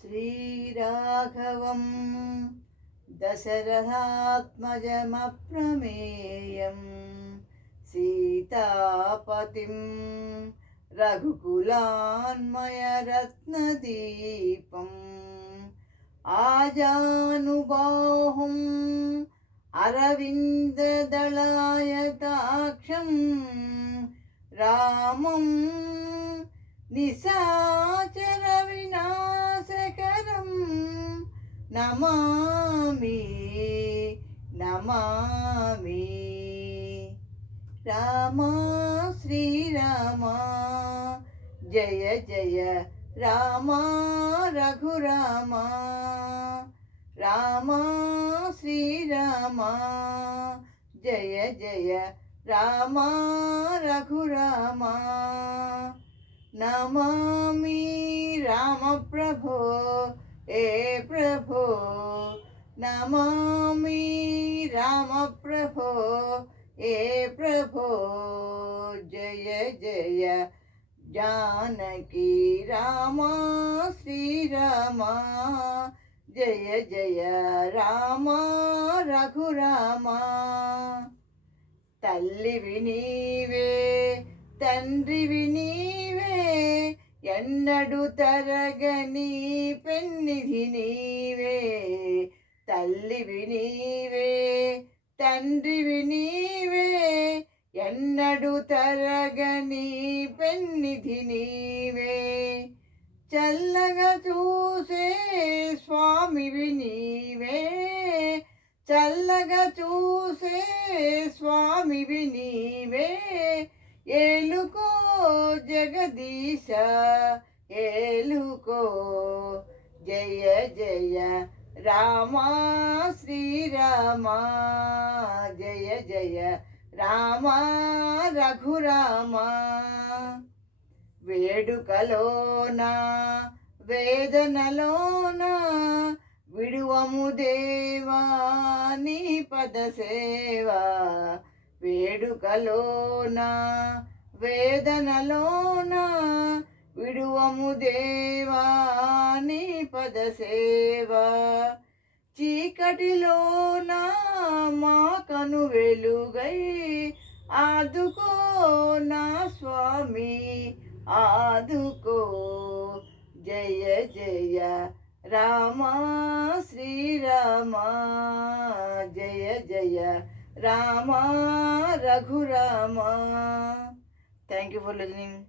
శ్రీరాఘవం దశరథాత్మజమప్రమేయం సీతాపతిం రఘుకులాన్మయరత్నదీపం ఆజానుబాహుం అరవిందదళాయతాక్షం రామం నిశాచర వినాశకరం నమామి నమామి. రామ శ్రీరామ జయ జయ రామ రఘురామ రామ శ్రీరామ జయ జయ రామ రఘురామ. నమామి రామ ప్రభో ఏ ప్రభో నమామి రామ ప్రభో ఏ ప్రభో జయ జయ జానకి రామ శ్రీరామ జయ జయ రామ రఘురామ. తల్లివి నీవే తండ్రివి నీవే ఎన్నడు తరగని పెన్నిధి నీవే. తల్లివి నీవే తండ్రివి నీవే ఎన్నడు తరగని పెన్నిధి నీవే. చల్లగా చూసే స్వామివి నీవే చల్లగా చూసే స్వామివి నీవే. ఏలుకో జగదీశ ఏలుకో జయ జయ రామ శ్రీరామ జయ జయ రామ రఘురామ. వేడుకలోన వేదనలోన విడువము దేవా నీ పద సేవా. వేడుకలోన వేదనలోన విడువము దేవా నీ పద సేవా. చీకటిలోన మా కను వెలుగై ఆదుకో నా స్వామి ఆదుకో. జయ జయ రామ శ్రీరామ జయ జయ Rama Raghurama. Thank you for listening.